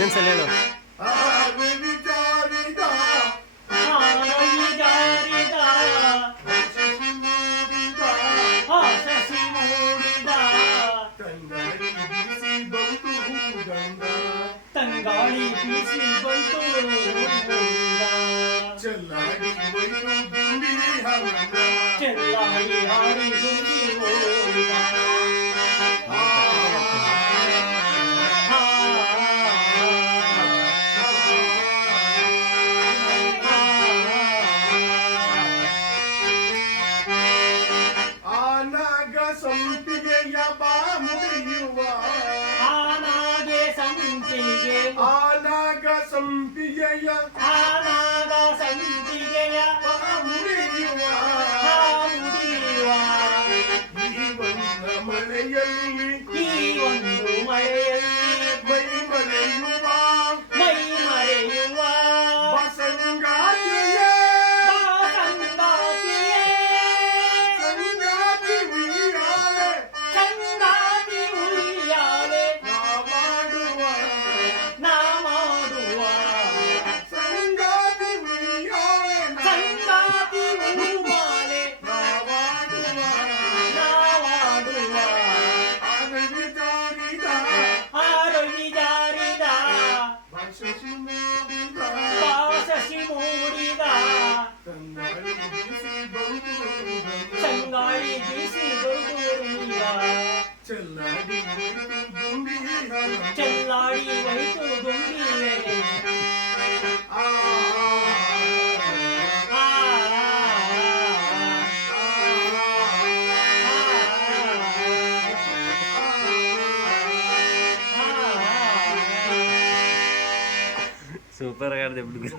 ಇನ್ನೊಂದ್ಸಲ ಹೇಳು. ತಂಗಾಳಿ ಬೀಸಿ ಬಂತು ಚೆಲ್ಲಾಡಿ ಬೈದು ದುಂಬಿರಿ ಹಂಗ ಚೆಲ್ಲಾಡಿ ಹಾಡಿ ದುಂಬಿ ಓಡಿದ ಆನಾಗ ಸಂಪಿಗೆಯ ಬಾ ಮುಡಿಯುವ ಆನಾಗೆ ಸಂಪಿಗೆ ಆನಾಗ ಸಂಪಿಗೆಯ ಆನಾಗ ಸಂಪಿಗೆಯ ಬಾ ಮುಡಿಯುವ ಮುಡಿಯುವ ಈ ಬಂದ ಮಳೆಯಲ್ಲಿ ಈ ಒಂದು ಮಳೆಯಲ್ಲಿ ಮೈ ಮರೆಯುವ ಮೈ ಮರೆಯುವ ಬಸಂಗಾತಿಯೇ ಸಂಗಾತಿಯೇ ಸಂಗಾತಿ ಉಯ್ಯಾಲೆ ಸಂಗಾತಿ ಉಯ್ಯಾಲೆ ನಾ ಮಾಡುವ ನಾ ಮಾಡುವ ಸಂಗಾತಿ ಉಯ್ಯಾಲೆ ಸಂಗಾತಿ ಉಯ್ಯಾಲೆ ನಾ ಮಾಡುವ ನಾವಾಡುವ ಅರವಿ ಜಾರಿದ ಆರವಿ ಜಾರಿದ ಭಾಷಸಿ ಮೂಡಿದ ಪಾಸಸಿ ಮೂಡಿದ ತಂಗಾಳಿ ಬಿಸಿ ಬಂದು ಸಂಗಾಳಿ ಬೀಸಿ ಬರುವುದಿಲ್ಲ ಚೆಲ್ಲಾಡಿ ಬೈದು ದುಂಬಿ ಹನ ಚೆಲ್ಲಾಡಿ ವೈತು ದುಂಬಿವೆ ಆ ಸೂಪರ್ ಆಗಿದೆ ಬಿಡು.